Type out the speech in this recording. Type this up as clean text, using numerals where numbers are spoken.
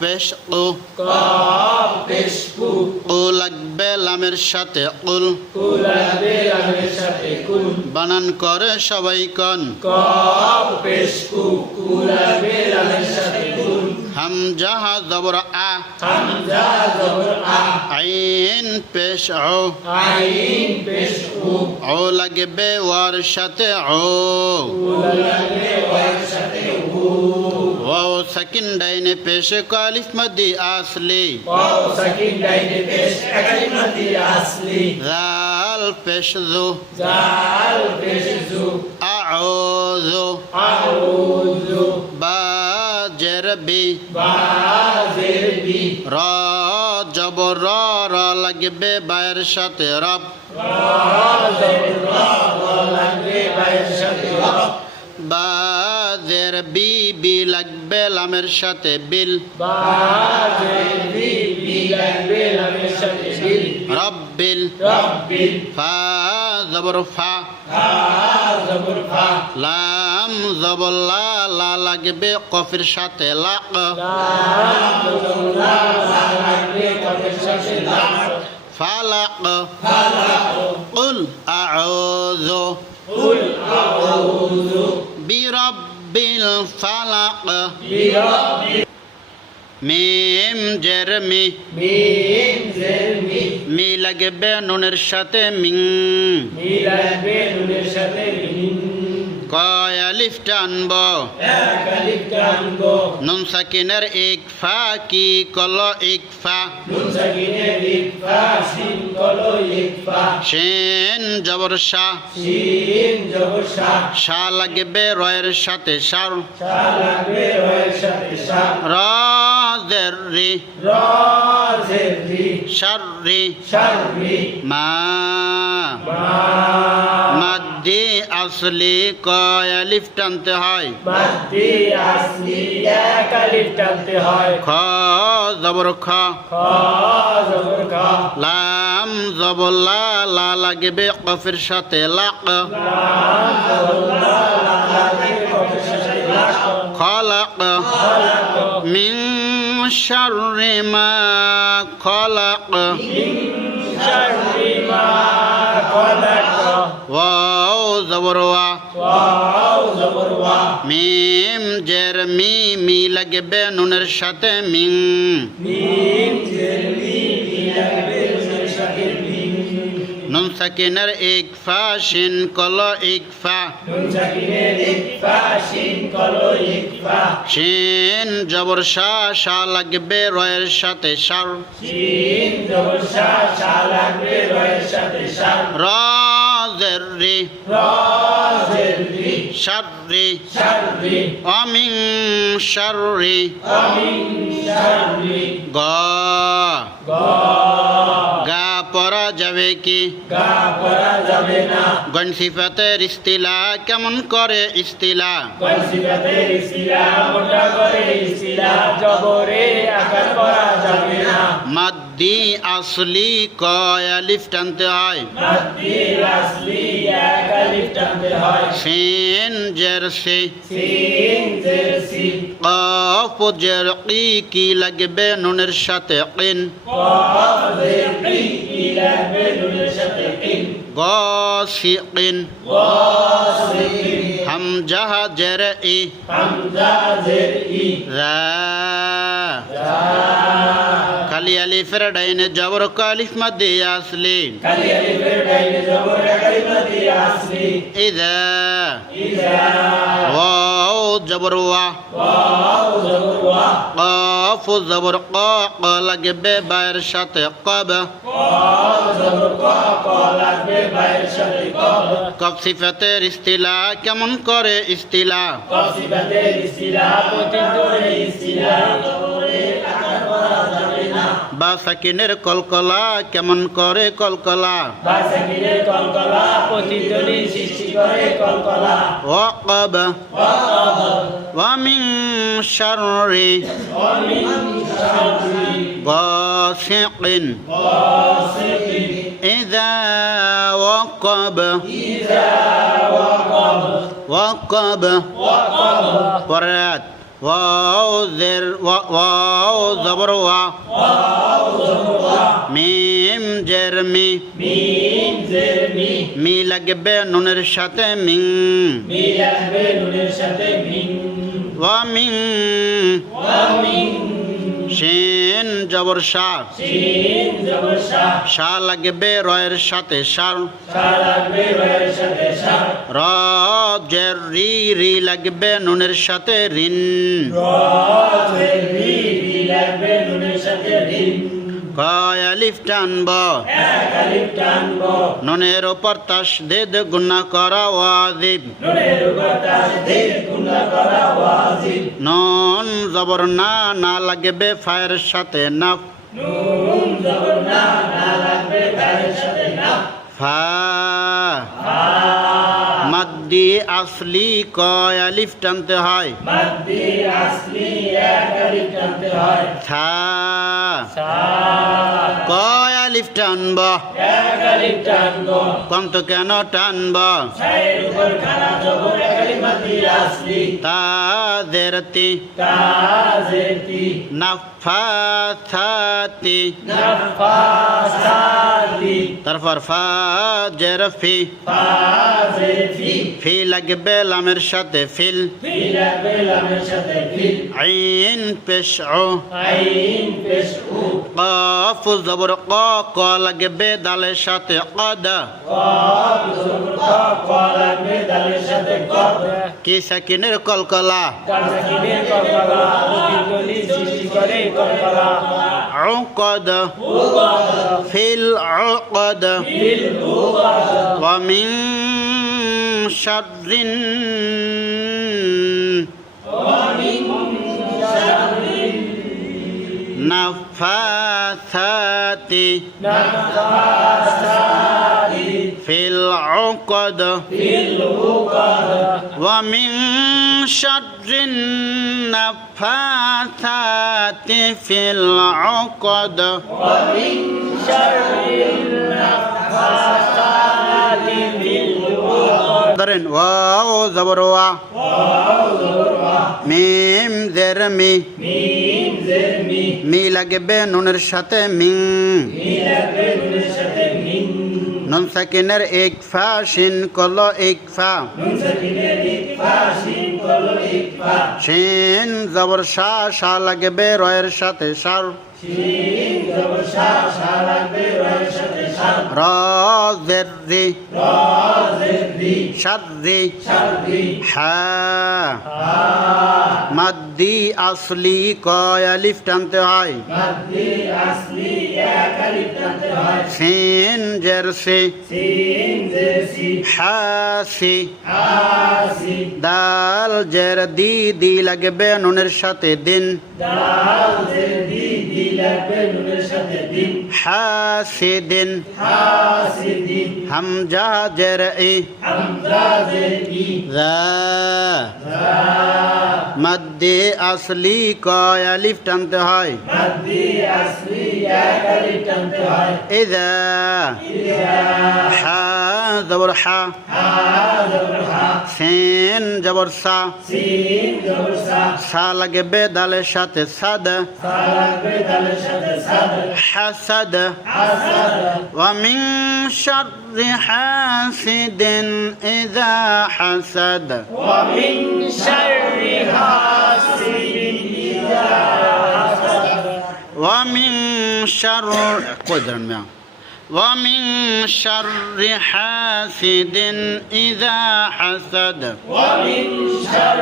পেশ ও কফ পেশ কু ও লাগবে লামের সাথে কুল লাগবে লামের সাথে কুল বানান করে সবাই কন কফ পেশ কু লাগবে লামের সাথে কুল হামজা জবর আ হামজা জবর আ আইন পেশ ও আইন পেশ উ ও লাগবে ওয়ার সাথে ও লাগবে ওয়ার সাথে উ ওয়াও সাকিন ডাইনে পেশ কালিফ মদি আসলি ওয়াও সাকিন ডাইনে পেশ একালিফ মাদি আসলি জাল পেশ জু জাল পেশ জু আউযু আউযু বা জের বি বা জের বি র জবর র লাগবে বায়ের সাথে রব লাগবে বাইয়ের সাথে বা জের বি বি লাগবে লামের সাথে বিল বা জের বি বি লাগবে লামের সাথে বিল রব্বিল রব্বিল ফা জবর ফা ফা জবর ফা লাম জবর লা লা লাগবে কফের সাথে লাক লাম জবর লা লা লাগবে কফের সাথে লাক ফালাক ফালাক কুল আউযু কুল আউযু বিরাব্বিল ফালাক বিরব্বি মিম জের মি মিম জের মি মি লাগবে নুনের সাথে মিং মি লাগবে নুনের সাথে মিন কয় আলিফ টানব এক আলিফ টানবো নুন সাকিনের এক ফা কি কল এক ফা নুন সাকিনের ইকফা শিন কলো ইকফা শেন জবর শা শিন জবর শা শা লাগবে রয়ের সাথে সার শা লাগবে রয়ের সাথে শা র জের রি র জের রি শার রি শাররি মা মা মাদ্দি আসলি কয় আলিফ টানতে হয় মাদ্দি আসলি এক আলিফ টানতে হয় খ জবর খ খ জবর খ লাম জবর লা লা লাগবে কফের সাথে লাক লাম জবর লা লা লাগবে কফের সাথে লাক খলাক খালাক মিন শাররি মা খলাক মিন শাররি মা খালাক ওয়াও জবর ওয়া ওয়াও জবর ওয়া মিম জের মি মি লাগবে নুনের সাথে মিং মিম জের মি মি লাগবে নুনের সাথে মিম নুন সাকিনের এক ফা শিন কল এক ফা নুন সাকিনের ইকফা শিন কলো ইকফা শিন জবর শা শা লাগবে রয়ের সাথে সার শিন জবর শা শা লাগবে রয়ের সাথে শা র জের রি র জের রি শার রি শাররি অমিং শার রি আমিন শাররি গ গ গা পরা যাবে কি গা পড়া যাবে না গণ সিফাতের ইস্তিলা কেমন করে ইস্তিলা কনসিবাতের ইস্তিলা মোটা করে ইস্তিলা জবরে আকার করা যাবে না মাদ্দি আসলি কয় আলিফ টানতে হয় মাদ্দি আসলি এক আলিফ টানতে হয় শিন জের সি সিন জের সিন কফ জের কি লাগবে নুনের সাথে কিন কফ জের কি কি লাগবে নুনের সাথে কিন গসিকিন ওয়াসিকিন হামজা জের ই হামজা জের ই রা জা খালি আলিফের ডাইনে জবর কালিফ মাদ্দি আসলি কালি আলিফের ডাইনে জবর এক আলিফ মাদ্দি আসলি ইদা ইজা ওয়াও জবর ওয়া ওয়াও জবর ওয়া কফ জবর ক ক লাগবে বায়ের সাথে কব কফ জবর ক ক লাগবে বাইয়ের সাথে কফ কফ সিফাতের ইস্তিলা কেমন করে ইস্তিলা কফিবাতের ইস্তিলা প্রতিদ্বরে ইস্তিলা জবরে আকার করা যাবে না বা সাকিনের কলকলা কেমন করে কলকলা বা সাকিনের কলকলা প্রতিধ্বনি সৃষ্টি করে কলকলা ওয়াকব ওয়াকাব ওয়ামিন শাররি ওয়ামিন শাররি গাসিকিন ওয়াসিকিন ইযা ওয়াকব ইজা ওয়াকাব ওয়াকব ওয়াকাব পরাত ওয়াও জের ওয়াও জবর ওয়া মিম জের মি মিম জের মি মি লাগবে নুনের সাথে মিং মি লাগবে নুনের সাথে মিন ওয়া মিং ওয়া মিন শিন জবর শা শিন জবর শা শা লাগবে রয়ের সাথে শার শা লাগবে রয়ের সাথে শা র জের রি রি লাগবে নুনের সাথে রিন র জের রি রি লাগবে নুনের সাথে রিন কয় আলিফ টানব এক আলিফ টানব নুনের ওপর তাসদীদ গুণা করা ওয়াজিব নুনের উপর তাসদীদ গুণা করা ওয়াজিব নুন জবর না না লাগবে ফায়ের সাথে নাফ নুন জবর না না লাগবে ফায়ের সাথে না ফা মাদ্দি আসলি কয় আলিফ টানতে হয় মাদ্দি আসলি এক আলিফ টানতে হয় থা সা কয় আলিফ টানব এক আলিফ টানব কন্ত কেন টানব ছায়ের উপর খানা জবর এক আলিফ মাদ্দি আসলি তা জেরতি তাজেতি নাফাসাতি নাফাসাতি তারপর ফা জের ফি ফাজেতি ফি লাগবে লামের সাথে ফিল ফিলাবে লামের সাথে ফিল আইন পেশ ও আইন পেশউ কফ জবর ক ক লাগবে দালের সাথে কদা কফ জবর ক লাগবে দালের সাথে কফ কি সাকিনের কলকলা কারসাকিনের কলকলা অতিগলি সৃষ্টি করে কলকলা عقد في العقد ফিল উকাদ ومن شر النفاثات নাফাসাতি في العقد ফিল উকাদ ومن شر النفاثات في العقد ومن شر النفاثات في العقد ধরেন ওয়াও জবর ওয়া মিম জের মি মিম জের মি মি লাগবে নুনের সাথে মিং মিলাবে নুনের সাথে মিন নুন সাকিনের ইকফা শিন কল ইকফা নুন সাকিনের ইকফা শিন কল ইকফা শিন জবর শা শা লাগবে রয়ের সাথে শার শিন জবর শা শা লাগবে রয়ের সাথে শা র জের রি রা জের রি শার রি শাররি হা হা মাদ্দি আসলি কয় আলিফ টানতে হয় মাদ্দি আসলি এক আলিফ টানতে হয় শিন জের সি সিন জের সি হাসি হাসি দাল জের দি দি লাগবে নুনের সাথে দিন দাল জের দি দি লাগবে নুনের সাথে দিন হাসিদিন হাসিদিন হামজা জের ই হামজা জের ই যা যা মাদ্দি আসলি কয় আলিফ টানতে হয় মাদ্দি আসলি এক আলিফ টানতে হয় ইযা ইযা হা জবর হা হা জবর হা সিন জবর সা সিন জবর সা সা লাগবে দালের সাথে সাদ সা লাগবে দালের সাথে সাদ হাসাদ হাসাদ ومن شر حاسد إذا حسد ومن شر حاسد إذا حسد ومن شر قدرا ومن شر حاسد إذا حسد ومن شر